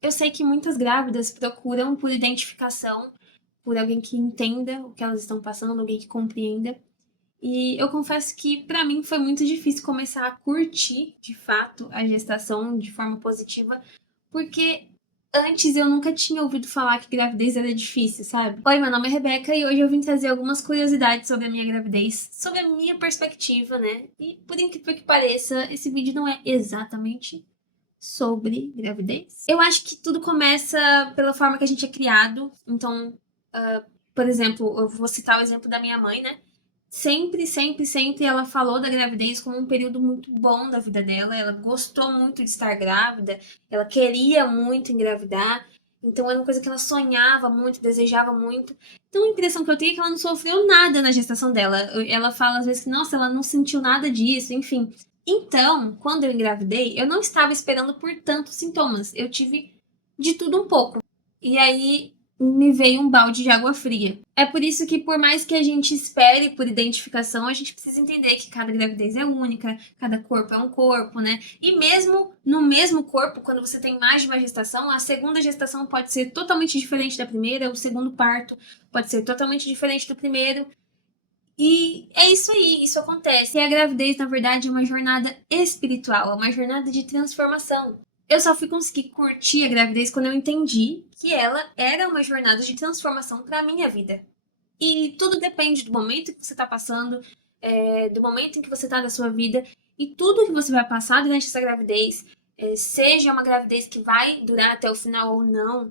Eu sei que muitas grávidas procuram por identificação, por alguém que entenda o que elas estão passando, alguém que compreenda. E eu confesso que pra mim foi muito difícil começar a curtir, de fato, a gestação de forma positiva, porque antes eu nunca tinha ouvido falar que gravidez era difícil, sabe? Oi, meu nome é Rebeca e hoje eu vim trazer algumas curiosidades sobre a minha gravidez, sobre a minha perspectiva, né? E por incrível que pareça, esse vídeo não é exatamente sobre gravidez. Eu acho que tudo começa pela forma que a gente é criado. Então, por exemplo, eu vou citar o exemplo da minha mãe, né? Sempre, sempre, sempre ela falou da gravidez como um período muito bom da vida dela. Ela gostou muito de estar grávida, ela queria muito engravidar. Então era uma coisa que ela sonhava muito, desejava muito. Então a impressão que eu tenho é que ela não sofreu nada na gestação dela. Ela fala às vezes que, nossa, ela não sentiu nada disso, enfim. Então, quando eu engravidei, eu não estava esperando por tantos sintomas. Eu tive de tudo um pouco. E aí me veio um balde de água fria. É por isso que, por mais que a gente espere por identificação, a gente precisa entender que cada gravidez é única, cada corpo é um corpo, né? E mesmo no mesmo corpo, quando você tem mais de uma gestação, a segunda gestação pode ser totalmente diferente da primeira, o segundo parto pode ser totalmente diferente do primeiro. E é isso aí, isso acontece. E a gravidez, na verdade, é uma jornada espiritual, é uma jornada de transformação. Eu só fui conseguir curtir a gravidez quando eu entendi que ela era uma jornada de transformação para a minha vida. E tudo depende do momento que você está passando, do momento em que você está na sua vida, e tudo que você vai passar durante essa gravidez, seja uma gravidez que vai durar até o final ou não,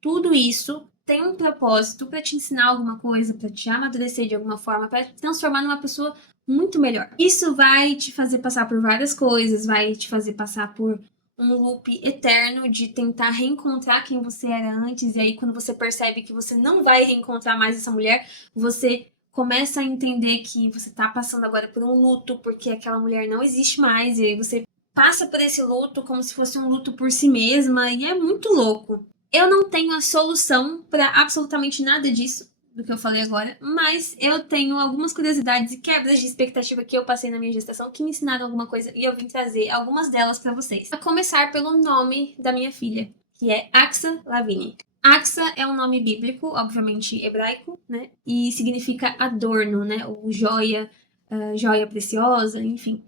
tudo isso tem um propósito para te ensinar alguma coisa, para te amadurecer de alguma forma, para te transformar numa pessoa muito melhor. Isso vai te fazer passar por várias coisas, vai te fazer passar por um loop eterno de tentar reencontrar quem você era antes, e aí quando você percebe que você não vai reencontrar mais essa mulher, você começa a entender que você tá passando agora por um luto, porque aquela mulher não existe mais, e aí você passa por esse luto como se fosse um luto por si mesma, e é muito louco. Eu não tenho a solução para absolutamente nada disso, do que eu falei agora, mas eu tenho algumas curiosidades e quebras de expectativa que eu passei na minha gestação que me ensinaram alguma coisa e eu vim trazer algumas delas para vocês. A começar pelo nome da minha filha, que é Axa Lavigne. Axa é um nome bíblico, obviamente hebraico, né? E significa adorno, né? Ou joia, joia preciosa, enfim.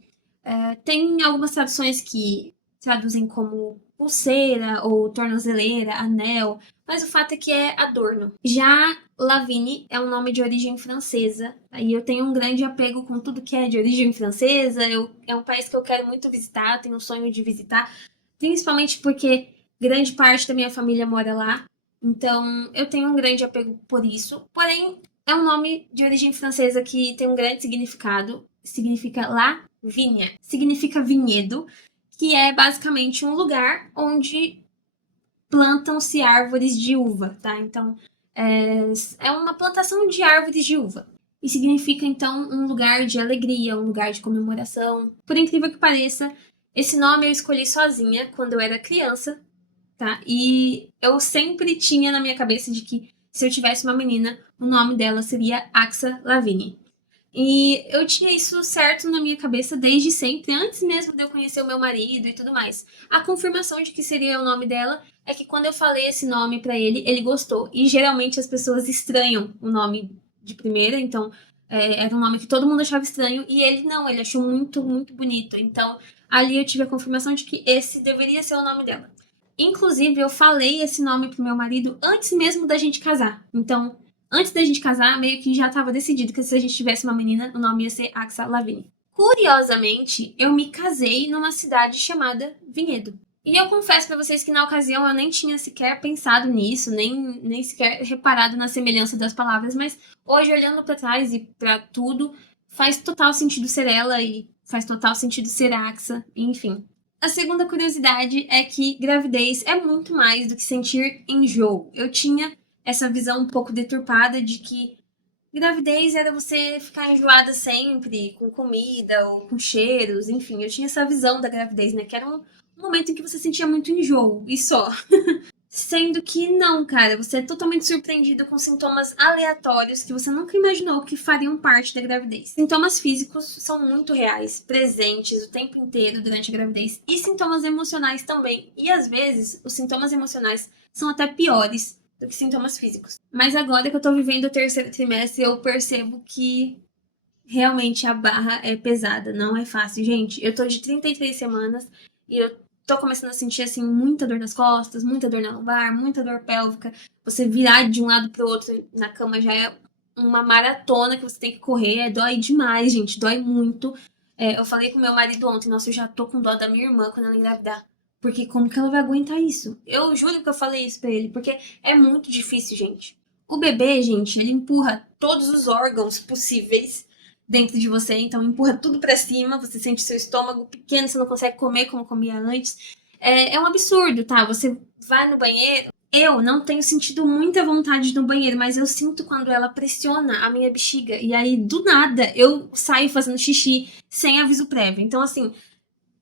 Tem algumas traduções que traduzem como pulseira ou tornozeleira, anel, mas o fato é que é adorno. Já Lavigne é um nome de origem francesa, e eu tenho um grande apego com tudo que é de origem francesa. É um país que eu quero muito visitar, tenho um sonho de visitar, principalmente porque grande parte da minha família mora lá, então eu tenho um grande apego por isso. Porém, é um nome de origem francesa que tem um grande significado, significa La Vigne, significa vinhedo, que é basicamente um lugar onde plantam-se árvores de uva, tá? Então, é uma plantação de árvores de uva. E significa, então, um lugar de alegria, um lugar de comemoração. Por incrível que pareça, esse nome eu escolhi sozinha quando eu era criança, tá? E eu sempre tinha na minha cabeça de que se eu tivesse uma menina, o nome dela seria Axa Lavigne. E eu tinha isso certo na minha cabeça desde sempre, antes mesmo de eu conhecer o meu marido e tudo mais. A confirmação de que seria o nome dela é que quando eu falei esse nome pra ele, ele gostou. E geralmente as pessoas estranham o nome de primeira, então era um nome que todo mundo achava estranho e ele não, ele achou muito, muito bonito. Então ali eu tive a confirmação de que esse deveria ser o nome dela. Inclusive, eu falei esse nome pro meu marido antes mesmo da gente casar. Então, antes da gente casar, meio que já estava decidido que se a gente tivesse uma menina, o nome ia ser Axa Lavigne. Curiosamente, eu me casei numa cidade chamada Vinhedo. E eu confesso para vocês que na ocasião eu nem tinha sequer pensado nisso, nem sequer reparado na semelhança das palavras, mas hoje olhando para trás e para tudo, faz total sentido ser ela e faz total sentido ser Axa, enfim. A segunda curiosidade é que gravidez é muito mais do que sentir enjoo. Eu tinha essa visão um pouco deturpada de que gravidez era você ficar enjoada sempre, com comida ou com cheiros, enfim. Eu tinha essa visão da gravidez, né? Que era um momento em que você sentia muito enjoo, e só. Sendo que não, cara, você é totalmente surpreendido com sintomas aleatórios que você nunca imaginou que fariam parte da gravidez. Sintomas físicos são muito reais, presentes o tempo inteiro durante a gravidez, e sintomas emocionais também. E às vezes, os sintomas emocionais são até piores do que sintomas físicos. Mas agora que eu tô vivendo o terceiro trimestre, eu percebo que realmente a barra é pesada, não é fácil. Gente, eu tô de 33 semanas e eu tô começando a sentir, assim, muita dor nas costas, muita dor na lombar, muita dor pélvica. Você virar de um lado pro outro na cama já é uma maratona que você tem que correr. Dói demais, gente, dói muito. Eu falei com meu marido ontem, nossa, eu já tô com dó da minha irmã quando ela engravidar. Porque como que ela vai aguentar isso? Eu juro que eu falei isso pra ele, porque é muito difícil, gente. O bebê, gente, ele empurra todos os órgãos possíveis dentro de você, então empurra tudo para cima, você sente seu estômago pequeno, você não consegue comer como comia antes. É um absurdo, tá? Você vai no banheiro. Eu não tenho sentido muita vontade no banheiro, mas eu sinto quando ela pressiona a minha bexiga. E aí, do nada, eu saio fazendo xixi sem aviso prévio. Então, assim,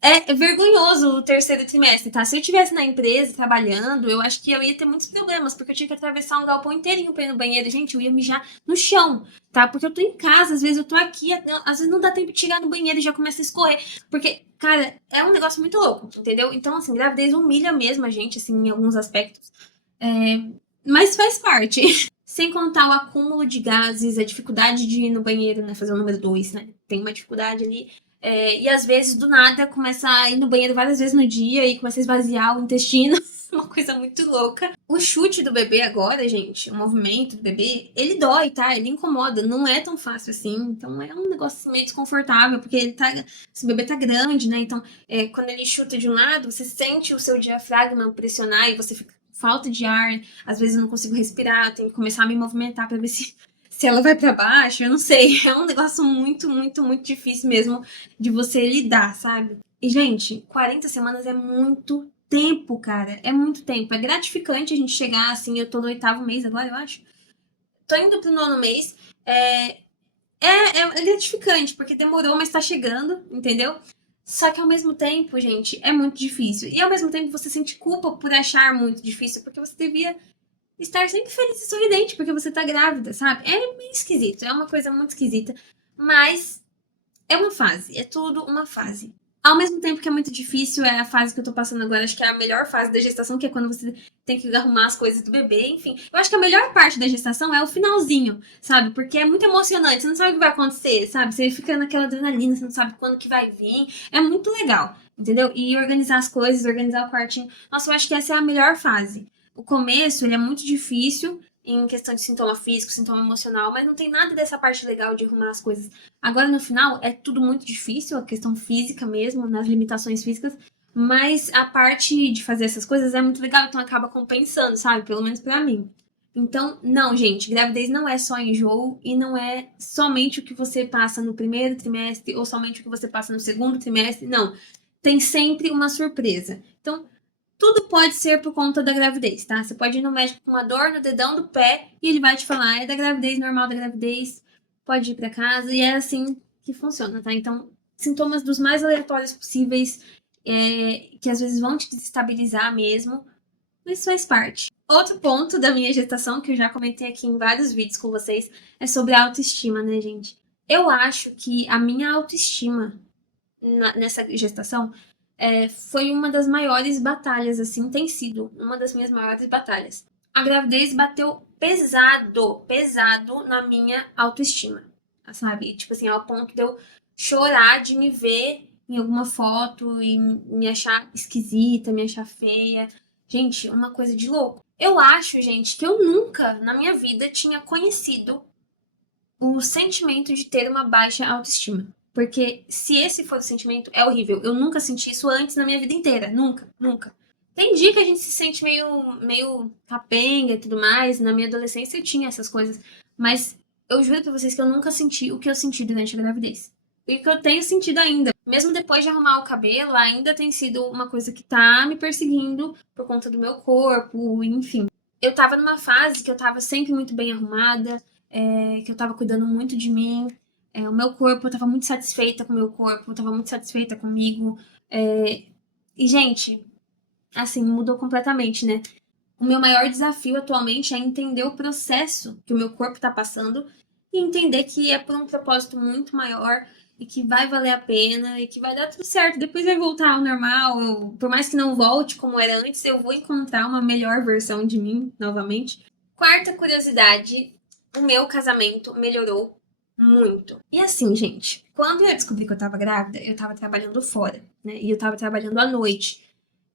é vergonhoso o terceiro trimestre, tá? Se eu estivesse na empresa trabalhando, eu acho que eu ia ter muitos problemas, porque eu tinha que atravessar um galpão inteirinho pra ir no banheiro. Gente, eu ia mijar no chão, tá? Porque eu tô em casa, às vezes eu tô aqui, às vezes não dá tempo de chegar no banheiro e já começa a escorrer. Porque, cara, é um negócio muito louco, entendeu? Então, assim, gravidez humilha mesmo a gente, assim, em alguns aspectos. É, mas faz parte. Sem contar o acúmulo de gases, a dificuldade de ir no banheiro, né? Fazer o número 2, né? Tem uma dificuldade ali. E às vezes, do nada, começa a ir no banheiro várias vezes no dia e começa a esvaziar o intestino. Uma coisa muito louca. O chute do bebê agora, gente, o movimento do bebê, ele dói, tá? Ele incomoda. Não é tão fácil assim. Então é um negócio assim, meio desconfortável, porque ele tá. Esse bebê tá grande, né? Então, quando ele chuta de um lado, você sente o seu diafragma pressionar e você fica com falta de ar. Às vezes eu não consigo respirar, tenho que começar a me movimentar pra ver se ela vai para baixo, eu não sei. É um negócio muito, muito, muito difícil mesmo de você lidar, sabe? E, gente, 40 semanas é muito tempo, cara. É muito tempo. É gratificante a gente chegar assim. Eu tô no 8º mês agora, eu acho. Tô indo pro 9º mês. É gratificante, porque demorou, mas tá chegando, entendeu? Só que ao mesmo tempo, gente, é muito difícil. E ao mesmo tempo você sente culpa por achar muito difícil, porque você devia estar sempre feliz e sorridente, porque você tá grávida, sabe? É meio esquisito, é uma coisa muito esquisita. Mas é uma fase, é tudo uma fase. Ao mesmo tempo que é muito difícil, é a fase que eu tô passando agora, acho que é a melhor fase da gestação, que é quando você tem que arrumar as coisas do bebê, enfim. Eu acho que a melhor parte da gestação é o finalzinho, sabe? Porque é muito emocionante, você não sabe o que vai acontecer, sabe? Você fica naquela adrenalina, você não sabe quando que vai vir. É muito legal, entendeu? E organizar as coisas, organizar o quartinho. Nossa, eu acho que essa é a melhor fase. O começo, ele é muito difícil em questão de sintoma físico, sintoma emocional, mas não tem nada dessa parte legal de arrumar as coisas. Agora, no final, é tudo muito difícil, a questão física mesmo, nas limitações físicas, mas a parte de fazer essas coisas é muito legal, então acaba compensando, sabe? Pelo menos pra mim. Então, não, gente, gravidez não é só enjoo e não é somente o que você passa no primeiro trimestre ou somente o que você passa no segundo trimestre, não. Tem sempre uma surpresa. Então, tudo pode ser por conta da gravidez, tá? Você pode ir no médico com uma dor no dedão do pé e ele vai te falar, é da gravidez, normal da gravidez, pode ir pra casa, e é assim que funciona, tá? Então, sintomas dos mais aleatórios possíveis, que às vezes vão te desestabilizar mesmo, mas faz parte. Outro ponto da minha gestação, que eu já comentei aqui em vários vídeos com vocês, é sobre a autoestima, né, gente? Eu acho que a minha autoestima nessa gestação foi uma das maiores batalhas, assim, tem sido uma das minhas maiores batalhas. A gravidez bateu pesado, pesado na minha autoestima, sabe? Tipo assim, ao ponto de eu chorar de me ver em alguma foto e me achar esquisita, me achar feia. Gente, uma coisa de louco. Eu acho, gente, que eu nunca na minha vida tinha conhecido o sentimento de ter uma baixa autoestima. Porque se esse for o sentimento, é horrível. Eu nunca senti isso antes na minha vida inteira. Nunca, nunca. Tem dia que a gente se sente meio capenga e tudo mais. Na minha adolescência eu tinha essas coisas. Mas eu juro pra vocês que eu nunca senti o que eu senti durante a gravidez. E o que eu tenho sentido ainda. Mesmo depois de arrumar o cabelo, ainda tem sido uma coisa que tá me perseguindo por conta do meu corpo, enfim. Eu tava numa fase que eu tava sempre muito bem arrumada, que eu tava cuidando muito de mim. O meu corpo, eu tava muito satisfeita com o meu corpo, eu tava muito satisfeita comigo. E, gente, assim, mudou completamente, né? O meu maior desafio atualmente é entender o processo que o meu corpo está passando e entender que é por um propósito muito maior e que vai valer a pena e que vai dar tudo certo. Depois vai voltar ao normal. Por mais que não volte como era antes, eu vou encontrar uma melhor versão de mim novamente. Quarta curiosidade: o meu casamento melhorou muito. E assim, gente, quando eu descobri que eu tava grávida, eu tava trabalhando fora, né? E eu tava trabalhando à noite.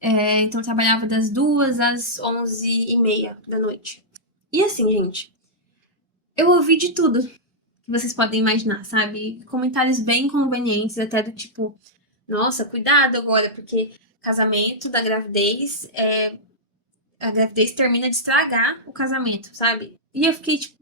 Então eu trabalhava das 2 às 11h30 da noite. E assim, gente, eu ouvi de tudo que vocês podem imaginar, sabe? Comentários bem inconvenientes, até do tipo, nossa, cuidado agora, porque casamento da gravidez, a gravidez termina de estragar o casamento, sabe? E eu fiquei tipo,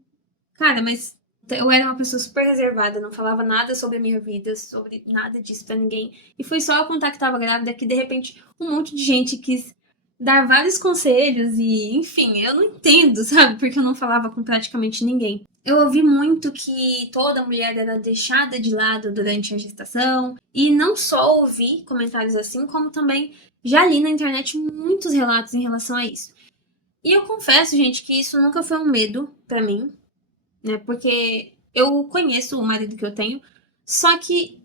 cara, mas eu era uma pessoa super reservada, não falava nada sobre a minha vida, sobre nada disso pra ninguém. E foi só eu contar que tava grávida que, de repente, um monte de gente quis dar vários conselhos e, enfim, eu não entendo, sabe? Porque eu não falava com praticamente ninguém. Eu ouvi muito que toda mulher era deixada de lado durante a gestação. E não só ouvi comentários assim, como também já li na internet muitos relatos em relação a isso. E eu confesso, gente, que isso nunca foi um medo pra mim, né? Porque eu conheço o marido que eu tenho, só que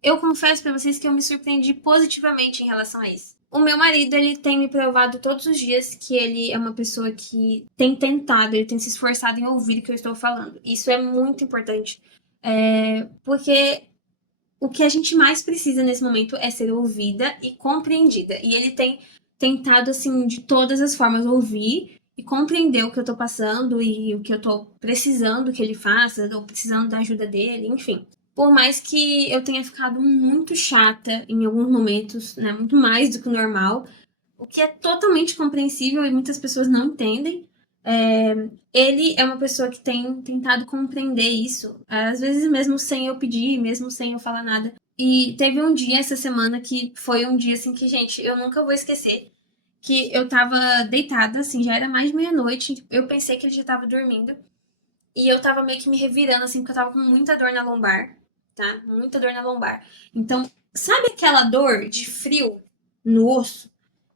eu confesso pra vocês que eu me surpreendi positivamente em relação a isso. O meu marido, ele tem me provado todos os dias que ele é uma pessoa que tem tentado, ele tem se esforçado em ouvir o que eu estou falando. Isso é muito importante, porque o que a gente mais precisa nesse momento é ser ouvida e compreendida. E ele tem tentado, assim, de todas as formas, ouvir e compreender o que eu tô passando e o que eu tô precisando que ele faça, ou precisando da ajuda dele, enfim. Por mais que eu tenha ficado muito chata em alguns momentos, né, muito mais do que o normal, o que é totalmente compreensível e muitas pessoas não entendem. Ele é uma pessoa que tem tentado compreender isso, às vezes mesmo sem eu pedir, mesmo sem eu falar nada. E teve um dia essa semana que foi um dia assim que, gente, eu nunca vou esquecer. Que eu tava deitada, assim, já era mais de meia-noite. Eu pensei que ele já tava dormindo. E eu tava meio que me revirando, assim, porque eu tava com muita dor na lombar, tá? Muita dor na lombar. Então, sabe aquela dor de frio no osso?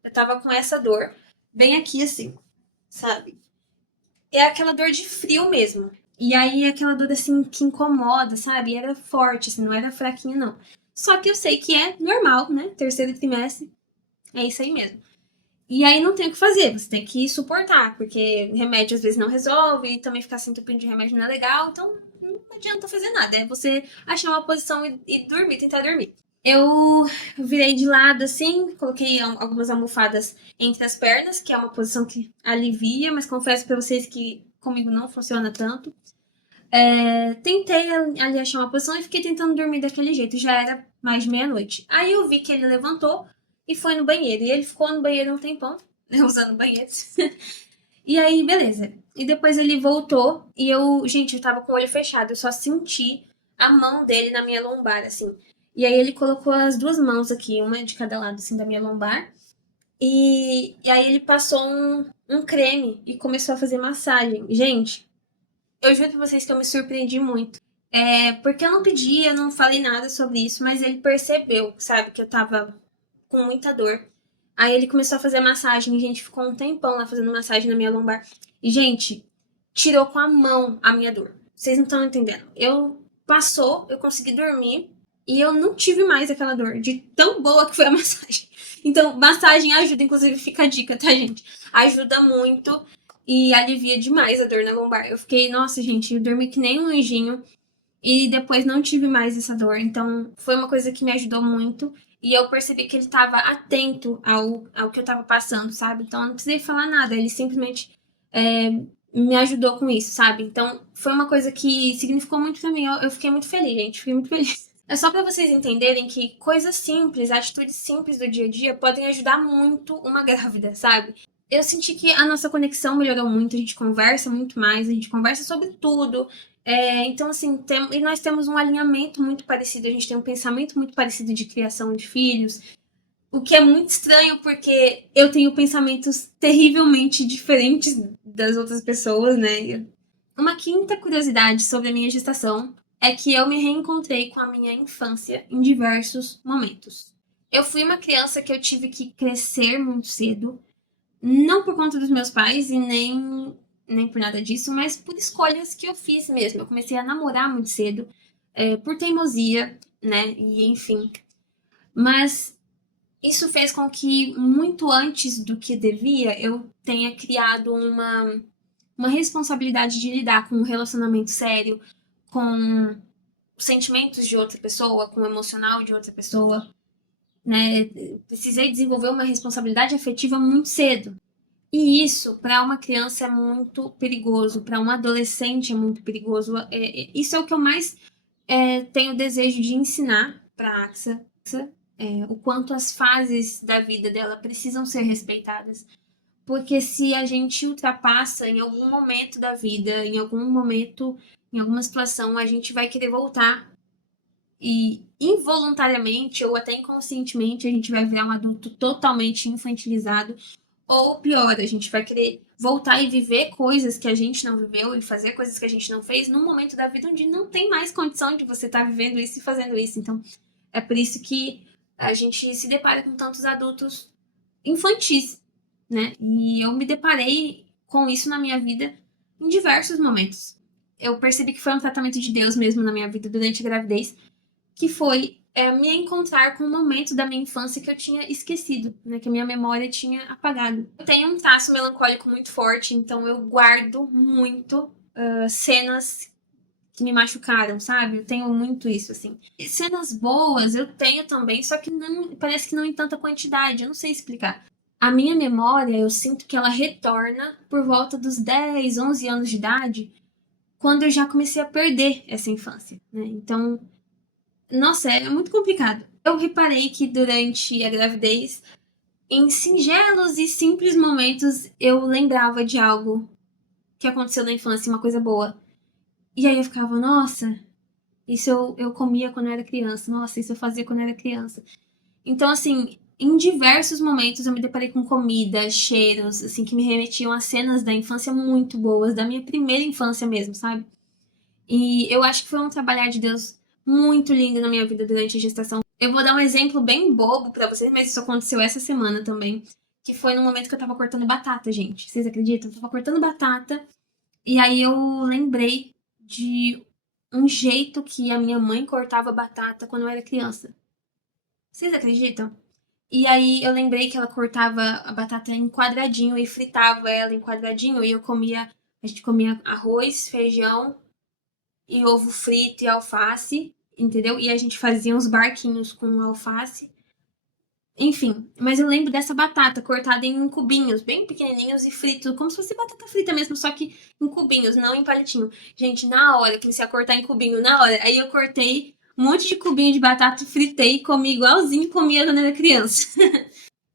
Eu tava com essa dor bem aqui, assim, sabe? É aquela dor de frio mesmo. E aí, aquela dor, assim, que incomoda, sabe? E era forte, assim, não era fraquinha, não. Só que eu sei que é normal, né? Terceiro trimestre, é isso aí mesmo. E aí não tem o que fazer, você tem que suportar, porque remédio às vezes não resolve, e também ficar se entupindo de remédio não é legal, então não adianta fazer nada. É você achar uma posição e dormir, tentar dormir. Eu virei de lado assim, coloquei algumas almofadas entre as pernas, que é uma posição que alivia, mas confesso pra vocês que comigo não funciona tanto. Tentei ali achar uma posição e fiquei tentando dormir daquele jeito. Já era mais de meia-noite. Aí eu vi que ele levantou e foi no banheiro. E ele ficou no banheiro um tempão, né, usando banheiros. E aí, beleza. E depois ele voltou e gente, eu tava com o olho fechado. Eu só senti a mão dele na minha lombar, assim. E aí ele colocou as duas mãos aqui, uma de cada lado, assim, da minha lombar. E aí ele passou um creme e começou a fazer massagem. Gente, eu juro pra vocês que eu me surpreendi muito. Porque eu não pedi, eu não falei nada sobre isso, mas ele percebeu, sabe, que eu tava com muita dor. Aí ele começou a fazer massagem e a gente ficou um tempão lá fazendo massagem na minha lombar. E, gente, tirou com a mão a minha dor. Vocês não estão entendendo. Eu consegui dormir e eu não tive mais aquela dor, de tão boa que foi a massagem. Então, massagem ajuda, inclusive fica a dica, tá, gente? Ajuda muito e alivia demais a dor na lombar. Eu fiquei, nossa, gente, eu dormi que nem um anjinho e depois não tive mais essa dor. Então, foi uma coisa que me ajudou muito. E eu percebi que ele estava atento ao que eu estava passando, sabe? Então, eu não precisei falar nada. Ele simplesmente me ajudou com isso, sabe? Então, foi uma coisa que significou muito pra mim. Eu fiquei muito feliz, gente. Fiquei muito feliz. É só pra vocês entenderem que coisas simples, atitudes simples do dia a dia podem ajudar muito uma grávida, sabe? Eu senti que a nossa conexão melhorou muito, a gente conversa muito mais, a gente conversa sobre tudo. Então, assim, e nós temos um alinhamento muito parecido, a gente tem um pensamento muito parecido de criação de filhos, o que é muito estranho porque eu tenho pensamentos terrivelmente diferentes das outras pessoas, né? Uma quinta curiosidade sobre a minha gestação é que eu me reencontrei com a minha infância em diversos momentos. Eu fui uma criança que eu tive que crescer muito cedo, Não por conta dos meus pais e nem por nada disso, mas por escolhas que eu fiz mesmo. Eu comecei a namorar muito cedo, por teimosia, né? E enfim. Mas isso fez com que, muito antes do que devia, eu tenha criado uma responsabilidade de lidar com um relacionamento sério, com os sentimentos de outra pessoa, com o emocional de outra pessoa, né? Precisei desenvolver uma responsabilidade afetiva muito cedo. E isso, para uma criança, é muito perigoso, para um adolescente é muito perigoso. Isso é o que eu mais tenho desejo de ensinar para a Axa, o quanto as fases da vida dela precisam ser respeitadas. Porque se a gente ultrapassa em algum momento da vida, em algum momento, em alguma situação, a gente vai querer voltar. E involuntariamente ou até inconscientemente a gente vai virar um adulto totalmente infantilizado. Ou pior, a gente vai querer voltar e viver coisas que a gente não viveu e fazer coisas que a gente não fez num momento da vida onde não tem mais condição de você estar vivendo isso e fazendo isso. Então, é por isso que a gente se depara com tantos adultos infantis, né? E eu me deparei com isso na minha vida em diversos momentos. Eu percebi que foi um tratamento de Deus mesmo na minha vida durante a gravidez, que foi me encontrar com um momento da minha infância que eu tinha esquecido, né? Que a minha memória tinha apagado. Eu tenho um traço melancólico muito forte, então eu guardo muito cenas que me machucaram, sabe? Eu tenho muito isso, assim. E cenas boas eu tenho também, só que não, parece que não em tanta quantidade, eu não sei explicar. A minha memória, eu sinto que ela retorna por volta dos 10, 11 anos de idade, quando eu já comecei a perder essa infância, né? Então, nossa, é muito complicado. Eu reparei que durante a gravidez, em singelos e simples momentos, eu lembrava de algo que aconteceu na infância, uma coisa boa. E aí eu ficava, nossa, isso eu comia quando eu era criança. Nossa, isso eu fazia quando eu era criança. Então, assim, em diversos momentos eu me deparei com comida, cheiros, assim, que me remetiam a cenas da infância muito boas, da minha primeira infância mesmo, sabe? E eu acho que foi um trabalhar de Deus muito lindo na minha vida durante a gestação. Eu vou dar um exemplo bem bobo pra vocês, mas isso aconteceu essa semana também. Que foi no momento que eu tava cortando batata, gente. Vocês acreditam? Eu tava cortando batata e aí eu lembrei de um jeito que a minha mãe cortava batata quando eu era criança. Vocês acreditam? E aí eu lembrei que ela cortava a batata em quadradinho e fritava ela em quadradinho e a gente comia arroz, feijão e ovo frito e alface, entendeu? E a gente fazia uns barquinhos com alface. Enfim, mas eu lembro dessa batata cortada em cubinhos, bem pequenininhos e frito, como se fosse batata frita mesmo, só que em cubinhos, não em palitinho. Gente, na hora, eu comecei a cortar em cubinho, na hora. Aí eu cortei um monte de cubinho de batata e fritei, comi igualzinho comia quando era criança.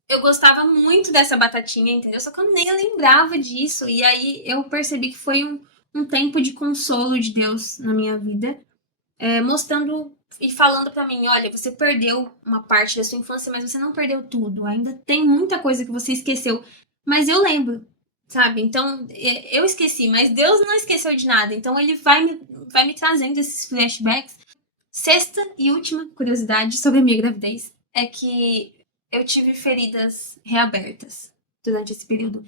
Eu gostava muito dessa batatinha, entendeu? Só que eu nem lembrava disso. E aí eu percebi que foi um tempo de consolo de Deus na minha vida, mostrando e falando pra mim, olha, você perdeu uma parte da sua infância, mas você não perdeu tudo. Ainda tem muita coisa que você esqueceu, mas eu lembro, sabe? Então, eu esqueci, mas Deus não esqueceu de nada. Então, ele vai me trazendo esses flashbacks. Sexta e última curiosidade sobre a minha gravidez é que eu tive feridas reabertas durante esse período.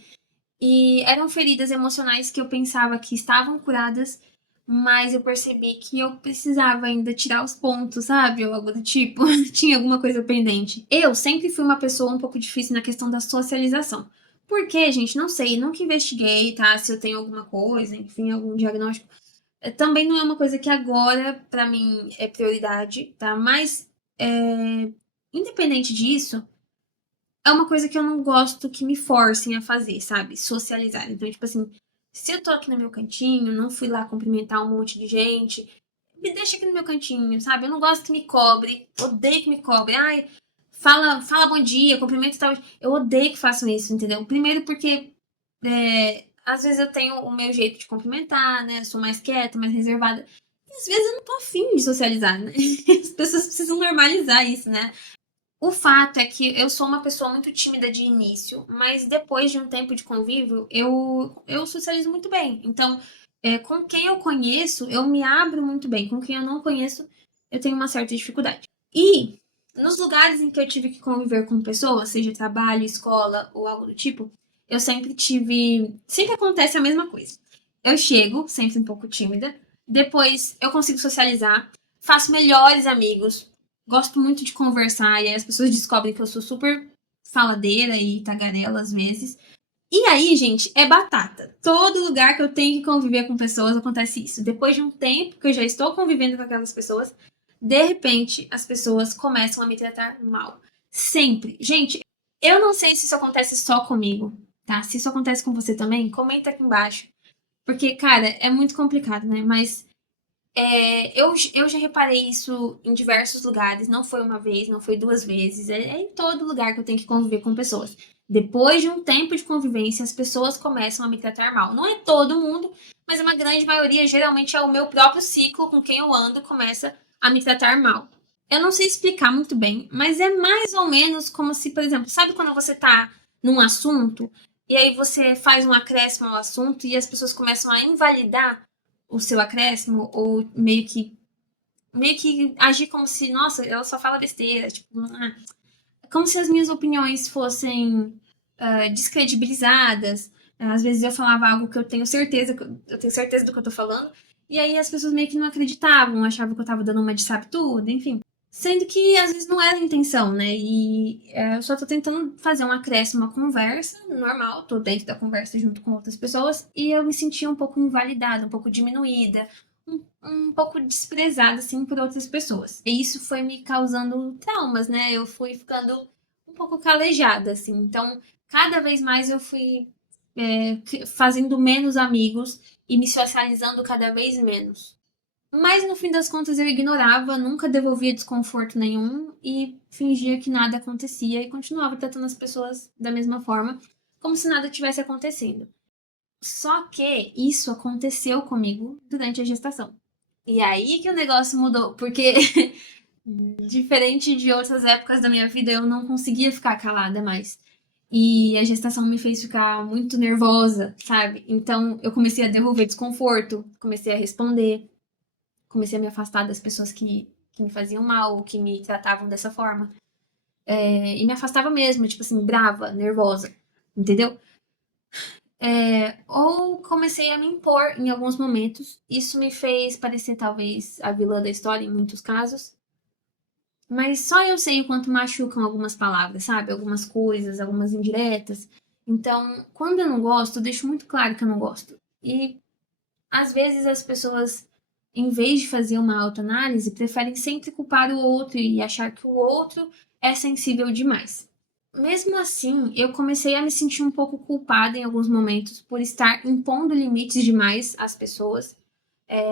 E eram feridas emocionais que eu pensava que estavam curadas, mas eu percebi que eu precisava ainda tirar os pontos, sabe? Ou algo do tipo. Tinha alguma coisa pendente. Eu sempre fui uma pessoa um pouco difícil na questão da socialização. Por quê, gente? Não sei. Nunca investiguei, tá? Se eu tenho alguma coisa, enfim, algum diagnóstico. Também não é uma coisa que agora, pra mim, é prioridade, tá? Mas, independente disso, é uma coisa que eu não gosto que me forcem a fazer, sabe? Socializar. Então, tipo assim, se eu tô aqui no meu cantinho, não fui lá cumprimentar um monte de gente, me deixa aqui no meu cantinho, sabe? Eu não gosto que me cobre, odeio que me cobre. Ai, fala bom dia, cumprimento e tal. Eu odeio que façam isso, entendeu? Primeiro porque às vezes eu tenho o meu jeito de cumprimentar, né? Eu sou mais quieta, mais reservada. E às vezes eu não tô afim de socializar, né? As pessoas precisam normalizar isso, né? O fato é que eu sou uma pessoa muito tímida de início, mas depois de um tempo de convívio, eu socializo muito bem. Então, com quem eu conheço, eu me abro muito bem. Com quem eu não conheço, eu tenho uma certa dificuldade. E nos lugares em que eu tive que conviver com pessoas, seja trabalho, escola ou algo do tipo, eu sempre tive. Sempre acontece a mesma coisa. Eu chego, sempre um pouco tímida, depois eu consigo socializar, faço melhores amigos, gosto muito de conversar, e aí as pessoas descobrem que eu sou super faladeira e tagarela às vezes. E aí, gente, é batata. Todo lugar que eu tenho que conviver com pessoas acontece isso. Depois de um tempo que eu já estou convivendo com aquelas pessoas, de repente as pessoas começam a me tratar mal. Sempre. Gente, eu não sei se isso acontece só comigo, tá? Se isso acontece com você também, comenta aqui embaixo. Porque, cara, é muito complicado, né? Mas eu já reparei isso em diversos lugares. Não foi uma vez, não foi duas vezes. É em todo lugar que eu tenho que conviver com pessoas. Depois de um tempo de convivência, as pessoas começam a me tratar mal. Não é todo mundo, mas uma grande maioria, geralmente é o meu próprio ciclo com quem eu ando, começa a me tratar mal. Eu não sei explicar muito bem, mas é mais ou menos como se, por exemplo, sabe quando você tá num assunto e aí você faz um acréscimo ao assunto e as pessoas começam a invalidar o seu acréscimo ou meio que agir como se, nossa, ela só fala besteira, tipo, como se as minhas opiniões fossem descredibilizadas. Às vezes eu falava algo que eu tenho certeza do que eu tô falando, e aí as pessoas meio que não acreditavam, achavam que eu tava dando uma de sabe tudo, enfim. Sendo que às vezes não era a intenção, né? E eu só tô tentando fazer um acréscimo à conversa, normal, tô dentro da conversa junto com outras pessoas, e eu me sentia um pouco invalidada, um pouco diminuída, um pouco desprezada, assim, por outras pessoas. E isso foi me causando traumas, né? Eu fui ficando um pouco calejada, assim. Então, cada vez mais eu fui fazendo menos amigos e me socializando cada vez menos. Mas no fim das contas eu ignorava, nunca devolvia desconforto nenhum e fingia que nada acontecia e continuava tratando as pessoas da mesma forma, como se nada tivesse acontecendo. Só que isso aconteceu comigo durante a gestação. E aí que o negócio mudou, porque diferente de outras épocas da minha vida, eu não conseguia ficar calada mais. E a gestação me fez ficar muito nervosa, sabe? Então eu comecei a devolver desconforto, comecei a responder, comecei a me afastar das pessoas que me faziam mal, ou que me tratavam dessa forma. E me afastava mesmo, tipo assim, brava, nervosa, entendeu? Ou comecei a me impor em alguns momentos. Isso me fez parecer talvez a vilã da história em muitos casos. Mas só eu sei o quanto machucam algumas palavras, sabe? Algumas coisas, algumas indiretas. Então, quando eu não gosto, eu deixo muito claro que eu não gosto. E às vezes as pessoas, em vez de fazer uma autoanálise, preferem sempre culpar o outro e achar que o outro é sensível demais. Mesmo assim, eu comecei a me sentir um pouco culpada em alguns momentos por estar impondo limites demais às pessoas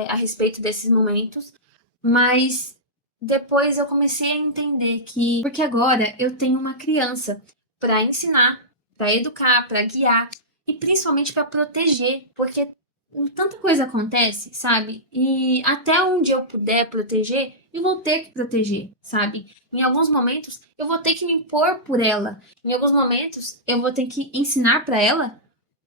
a respeito desses momentos, mas depois eu comecei a entender que, porque agora eu tenho uma criança para ensinar, para educar, para guiar e principalmente para proteger, porque tanta coisa acontece, sabe? E até onde eu puder proteger, eu vou ter que proteger, sabe? Em alguns momentos eu vou ter que me impor por ela. Em alguns momentos eu vou ter que ensinar para ela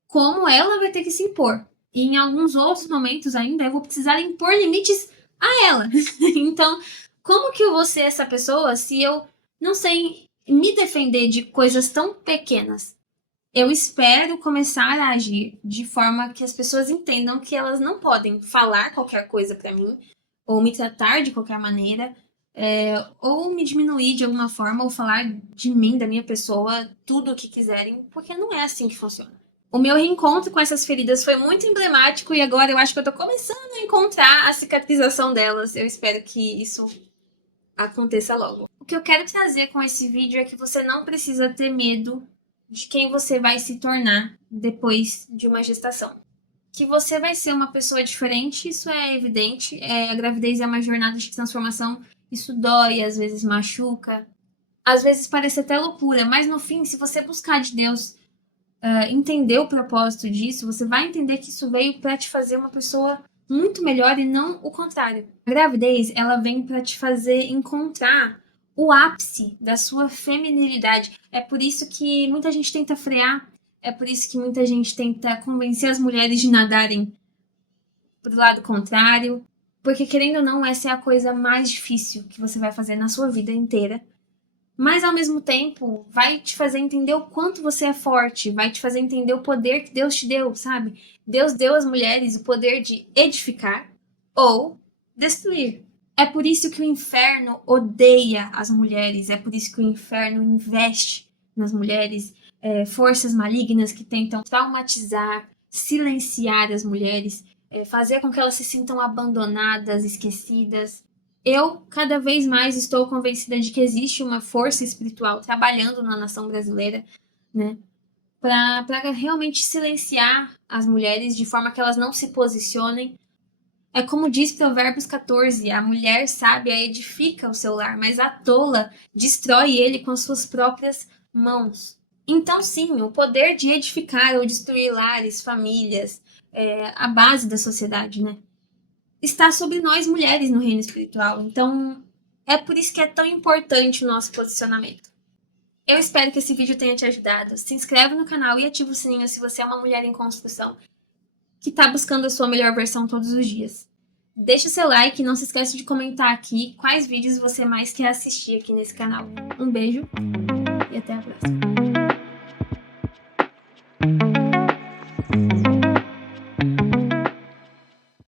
como ela vai ter que se impor. E em alguns outros momentos ainda eu vou precisar impor limites a ela. Então, como que eu vou ser essa pessoa se eu não sei me defender de coisas tão pequenas? Eu espero começar a agir de forma que as pessoas entendam que elas não podem falar qualquer coisa para mim, ou me tratar de qualquer maneira, ou me diminuir de alguma forma, ou falar de mim, da minha pessoa, tudo o que quiserem, porque não é assim que funciona. O meu reencontro com essas feridas foi muito emblemático e agora eu acho que eu tô começando a encontrar a cicatrização delas. Eu espero que isso aconteça logo. O que eu quero trazer com esse vídeo é que você não precisa ter medo de quem você vai se tornar depois de uma gestação. Que você vai ser uma pessoa diferente, isso é evidente. A gravidez é uma jornada de transformação. Isso dói, às vezes machuca, às vezes parece até loucura, mas no fim, se você buscar de Deus, entender o propósito disso, você vai entender que isso veio para te fazer uma pessoa muito melhor e não o contrário. A gravidez, ela vem para te fazer encontrar o ápice da sua feminilidade. É por isso que muita gente tenta frear, é por isso que muita gente tenta convencer as mulheres de nadarem pro lado contrário, porque querendo ou não, essa é a coisa mais difícil que você vai fazer na sua vida inteira. mas ao mesmo tempo vai te fazer entender o quanto você é forte, vai te fazer entender o poder que Deus te deu, sabe? Deus deu às mulheres o poder de edificar ou destruir. É por isso que o inferno odeia as mulheres, é por isso que o inferno investe nas mulheres, forças malignas que tentam traumatizar, silenciar as mulheres, fazer com que elas se sintam abandonadas, esquecidas. Eu, cada vez mais, estou convencida de que existe uma força espiritual trabalhando na nação brasileira, né, para realmente silenciar as mulheres de forma que elas não se posicionem. É como diz Provérbios 14, a mulher sábia edifica o seu lar, mas a tola destrói ele com as suas próprias mãos. Então, sim, o poder de edificar ou destruir lares, famílias, a base da sociedade, né? Está sobre nós mulheres no reino espiritual. Então, é por isso que é tão importante o nosso posicionamento. Eu espero que esse vídeo tenha te ajudado. Se inscreve no canal e ativa o sininho se você é uma mulher em construção que está buscando a sua melhor versão todos os dias. Deixa seu like e não se esqueça de comentar aqui quais vídeos você mais quer assistir aqui nesse canal. Um beijo e até a próxima.